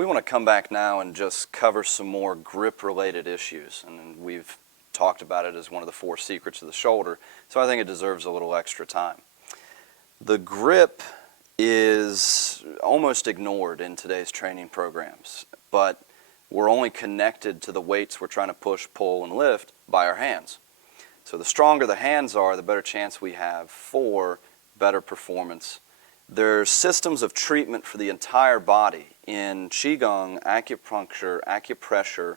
We want to come back now and just cover some more grip-related issues, and we've talked about it as one of the 4 secrets of the shoulder, so I think it deserves a little extra time. The grip is almost ignored in today's training programs, but we're only connected to the weights we're trying to push, pull, and lift by our hands. So the stronger the hands are, the better chance we have for better performance. There's systems of treatment for the entire body in Qigong, acupuncture, acupressure,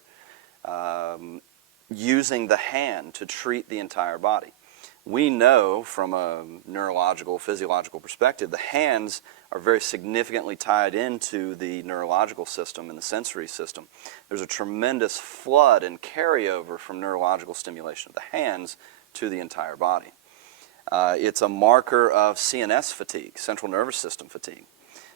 using the hand to treat the entire body. We know from a neurological, physiological perspective, the hands are very significantly tied into the neurological system and the sensory system. There's a tremendous flood and carryover from neurological stimulation of the hands to the entire body. It's a marker of CNS fatigue, central nervous system fatigue.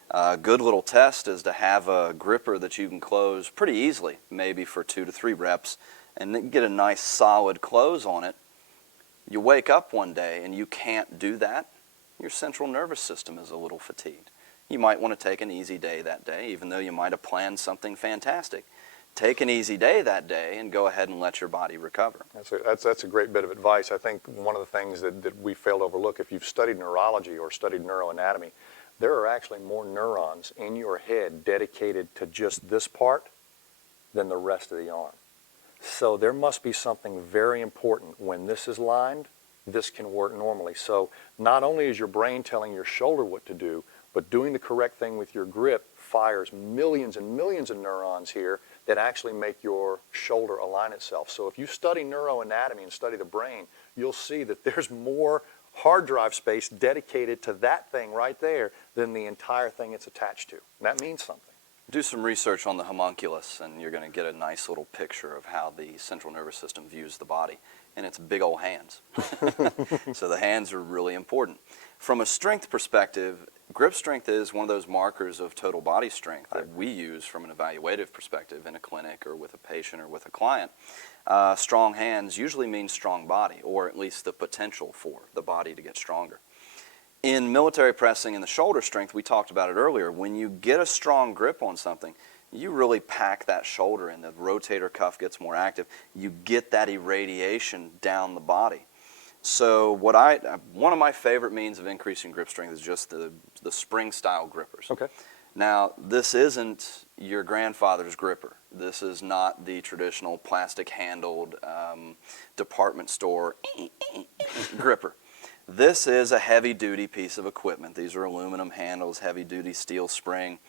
A good little test is to have a gripper that you can close pretty easily, maybe for 2 to 3 reps, and then get a nice solid close on it. You wake up one day and you can't do that, your central nervous system is a little fatigued. You might want to take an easy day that day, even though you might have planned something fantastic. Take an easy day that day and go ahead and let your body recover. That's a great bit of advice. I think one of the things that we fail to overlook, if you've studied neurology or studied neuroanatomy, there are actually more neurons in your head dedicated to just this part than the rest of the arm. So there must be something very important. When this is lined, this can work normally. So not only is your brain telling your shoulder what to do, but doing the correct thing with your grip fires millions and millions of neurons here that actually make your shoulder align itself. So if you study neuroanatomy and study the brain, you'll see that there's more hard drive space dedicated to that thing right there than the entire thing it's attached to. And that means something. Do some research on the homunculus and you're going to get a nice little picture of how the central nervous system views the body. And it's big old hands. So the hands are really important. From a strength perspective, grip strength is one of those markers of total body strength that we use from an evaluative perspective in a clinic or with a patient or with a client. Strong hands usually means strong body, or at least the potential for the body to get stronger. In military pressing and the shoulder strength, we talked about it earlier, when you get a strong grip on something, you really pack that shoulder in. The rotator cuff gets more active. You get that irradiation down the body. So one of my favorite means of increasing grip strength is just the spring-style grippers. Okay. Now, this isn't your grandfather's gripper. This is not the traditional plastic-handled department store gripper. This is a heavy-duty piece of equipment. These are aluminum handles, heavy-duty steel spring.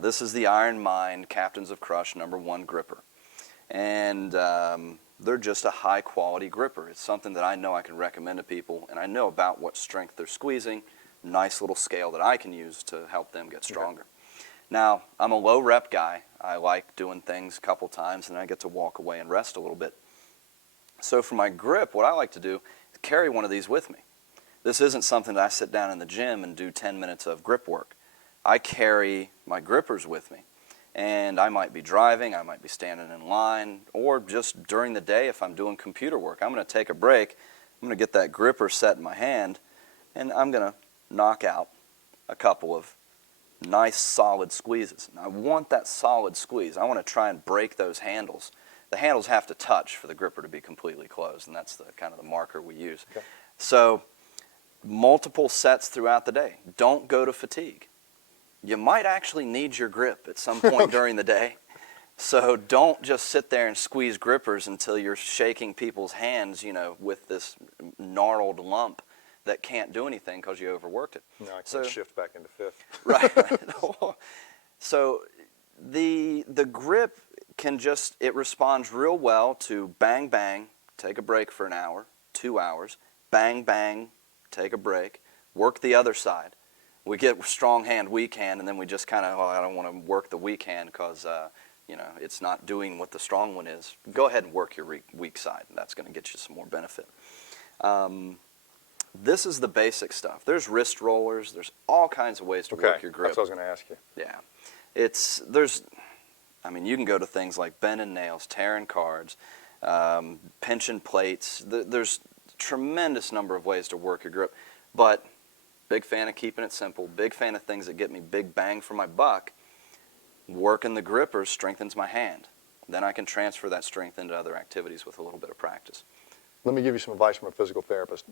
This is the Iron Mind Captains of Crush #1 gripper. And they're just a high-quality gripper. It's something that I know I can recommend to people, and I know about what strength they're squeezing. Nice little scale that I can use to help them get stronger. Okay. Now, I'm a low-rep guy. I like doing things a couple times, and I get to walk away and rest a little bit. So for my grip, what I like to do is carry one of these with me. This isn't something that I sit down in the gym and do 10 minutes of grip work. I carry my grippers with me. And I might be driving, I might be standing in line, or just during the day if I'm doing computer work. I'm going to take a break, I'm going to get that gripper set in my hand, and I'm going to knock out a couple of nice solid squeezes. And I want that solid squeeze. I want to try and break those handles. The handles have to touch for the gripper to be completely closed, and that's the kind of the marker we use. Okay. So multiple sets throughout the day. Don't go to fatigue. You might actually need your grip at some point during the day. So don't just sit there and squeeze grippers until you're shaking people's hands, you know, with this gnarled lump that can't do anything because you overworked it. No, I can't shift back into fifth. Right. So the grip can just, it responds real well to bang, bang, take a break for an hour, 2 hours, bang, bang, take a break, work the other side. We get strong hand, weak hand, and then we just kind of, oh, I don't want to work the weak hand because, you know, it's not doing what the strong one is. Go ahead and work your weak side. That's going to get you some more benefit. This is the basic stuff. There's wrist rollers. There's all kinds of ways to work your grip. That's what I was going to ask you. Yeah. I mean, you can go to things like bending nails, tearing cards, pinching plates. There's a tremendous number of ways to work your grip. But big fan of keeping it simple, big fan of things that get me big bang for my buck. Working the grippers strengthens my hand. Then I can transfer that strength into other activities with a little bit of practice. Let me give you some advice from a physical therapist.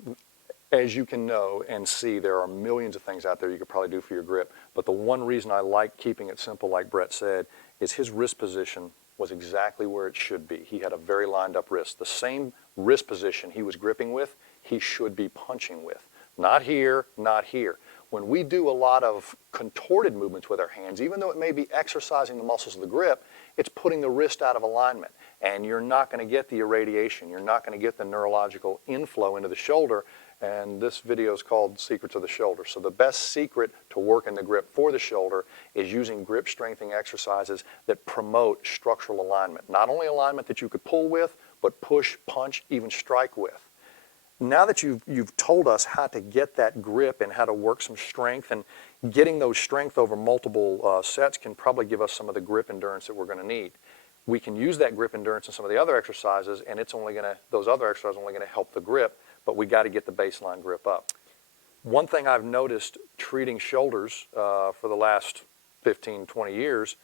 As you can know and see, there are millions of things out there you could probably do for your grip, but the one reason I like keeping it simple, like Brett said, is his wrist position was exactly where it should be. He had a very lined up wrist. The same wrist position he was gripping with, he should be punching with. Not here, not here. When we do a lot of contorted movements with our hands, even though it may be exercising the muscles of the grip, it's putting the wrist out of alignment. And you're not going to get the irradiation. You're not going to get the neurological inflow into the shoulder. And this video is called Secrets of the Shoulder. So the best secret to working the grip for the shoulder is using grip strengthening exercises that promote structural alignment. Not only alignment that you could pull with, but push, punch, even strike with. Now that you've told us how to get that grip and how to work some strength, and getting those strength over multiple sets can probably give us some of the grip endurance that we're going to need. We can use that grip endurance in some of the other exercises, and those other exercises are only going to help the grip, but we got to get the baseline grip up. One thing I've noticed treating shoulders for the last 15, 20 years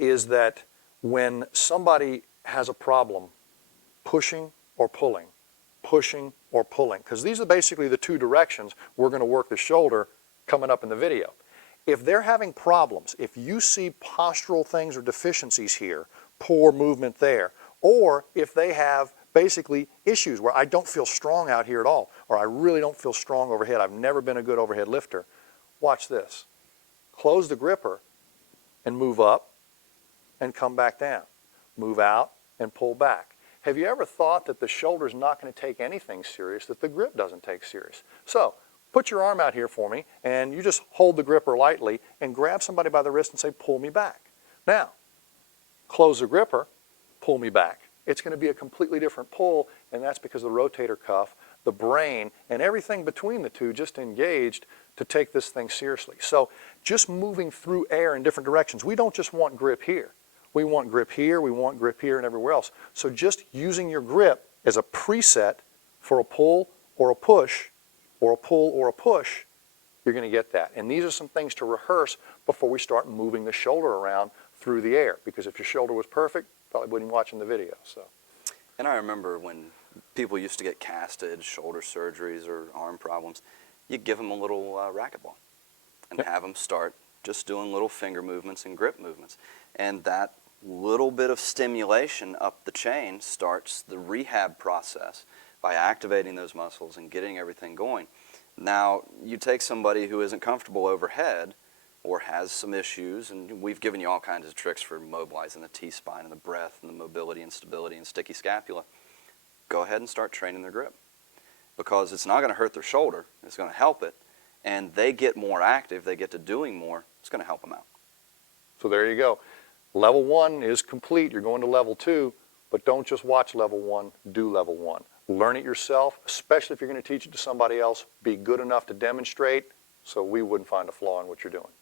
is that when somebody has a problem pushing or pulling, because these are basically the two directions we're going to work the shoulder coming up in the video. If they're having problems, if you see postural things or deficiencies here, poor movement there, or if they have basically issues where I don't feel strong out here at all, or I really don't feel strong overhead, I've never been a good overhead lifter, watch this. Close the gripper and move up and come back down. Move out and pull back. Have you ever thought that the shoulder's not going to take anything serious that the grip doesn't take serious? So put your arm out here for me, and you just hold the gripper lightly and grab somebody by the wrist and say, pull me back. Now, close the gripper, pull me back. It's going to be a completely different pull, and that's because the rotator cuff, the brain, and everything between the two just engaged to take this thing seriously. So just moving through air in different directions. We don't just want grip here. We want grip here, we want grip here, and everywhere else. So just using your grip as a preset for a pull or a push, or a pull or a push, you're going to get that. And these are some things to rehearse before we start moving the shoulder around through the air. Because if your shoulder was perfect, probably wouldn't be watching the video. So. And I remember when people used to get casted, shoulder surgeries, or arm problems, you give them a little racquetball and have them start just doing little finger movements and grip movements. And that little bit of stimulation up the chain starts the rehab process by activating those muscles and getting everything going. Now, you take somebody who isn't comfortable overhead or has some issues, and we've given you all kinds of tricks for mobilizing the T-spine and the breath and the mobility and stability and sticky scapula. Go ahead and start training their grip, because it's not going to hurt their shoulder, it's going to help it, and they get more active, they get to doing more, it's going to help them out. So there you go. Level 1 is complete. You're going to level 2, but don't just watch level 1, do level 1. Learn it yourself, especially if you're going to teach it to somebody else. Be good enough to demonstrate so we wouldn't find a flaw in what you're doing.